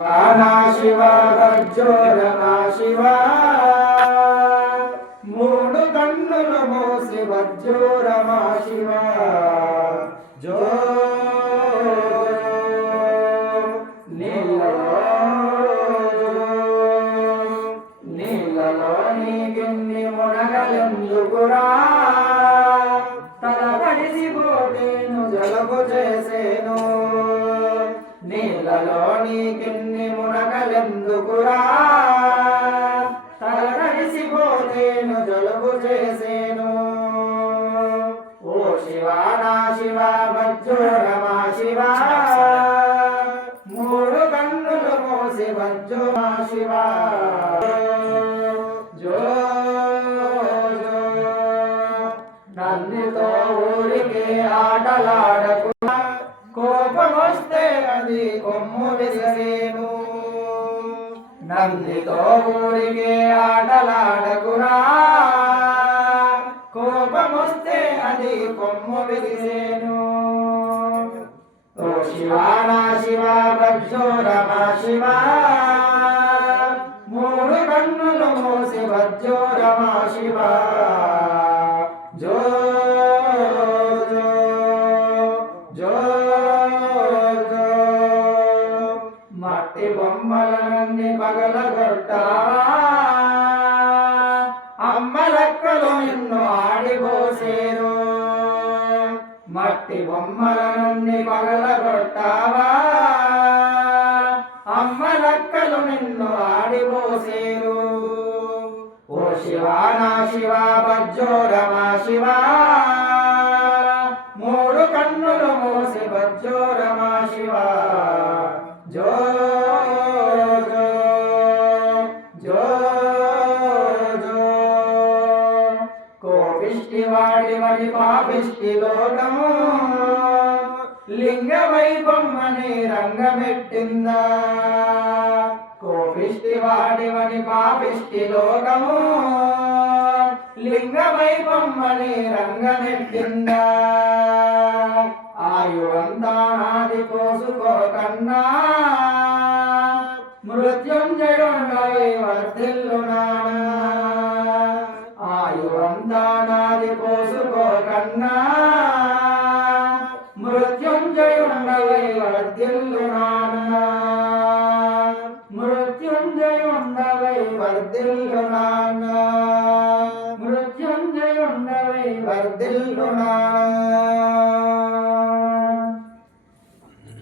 శివ వజ్జోరమా శివ మూడు కన్నులు మూసి వజ్జోరమా శివ జో నీళ్ళలో నీ గిన్ని మునగలెందుకురా తల తడిసిపోతేను జలుబు చేసేను నీళ్ళలో నీ గిన్ని మునగలెందుకురా తల తడిసిపోతేను జలుబు చేసేను ఓ శివ నా శివ వజ్జోరమా శివ మూడు కన్నులు మూసి వజ్జోరమా శివ నందితో ఊరికి ఆటలాడకు కోపమొస్తే అది కొమ్ము విసిరేను నందితో ఊరికి ఆటలాడకురా కోపమొస్తే అది కొమ్ము విసిరేను ఓ శివ నా శివ వజ్జోరమా శివ మూడు కన్నులు మూసి వజ్జోరమా శివ జో జో జో జో మట్టి బొమ్మలన్నీ పగలగొట్టావా అమ్మలక్కలు నిన్ను ఆడిపోసేరు మట్టి బొమ్మలన్నీ పగలగొట్టావా అమ్మలక్కలు నిన్ను ఆడిపోసేరు ఓ శివ నా శివ వజ్జోరమా శివ మూడు కన్నులు మూసి వజ్జోరమా శివ జో జో జో జో కోపిష్టి వాడి పాపిష్టి లోకము లింగమై బొమ్మని రంగమెట్టిందా కోపిష్టి వాడి పాపిష్టి లోకము లింగమై బొమ్మని రంగమెట్టిందా ఆయువంతా నాది పోసుకోకన్నా మృత్యుంజయుండై వర్ధిల్లు నానా ఆయువంతా నాది పోసుకోకన్నా మృత్యుంజయుండై వర్ధిల్లు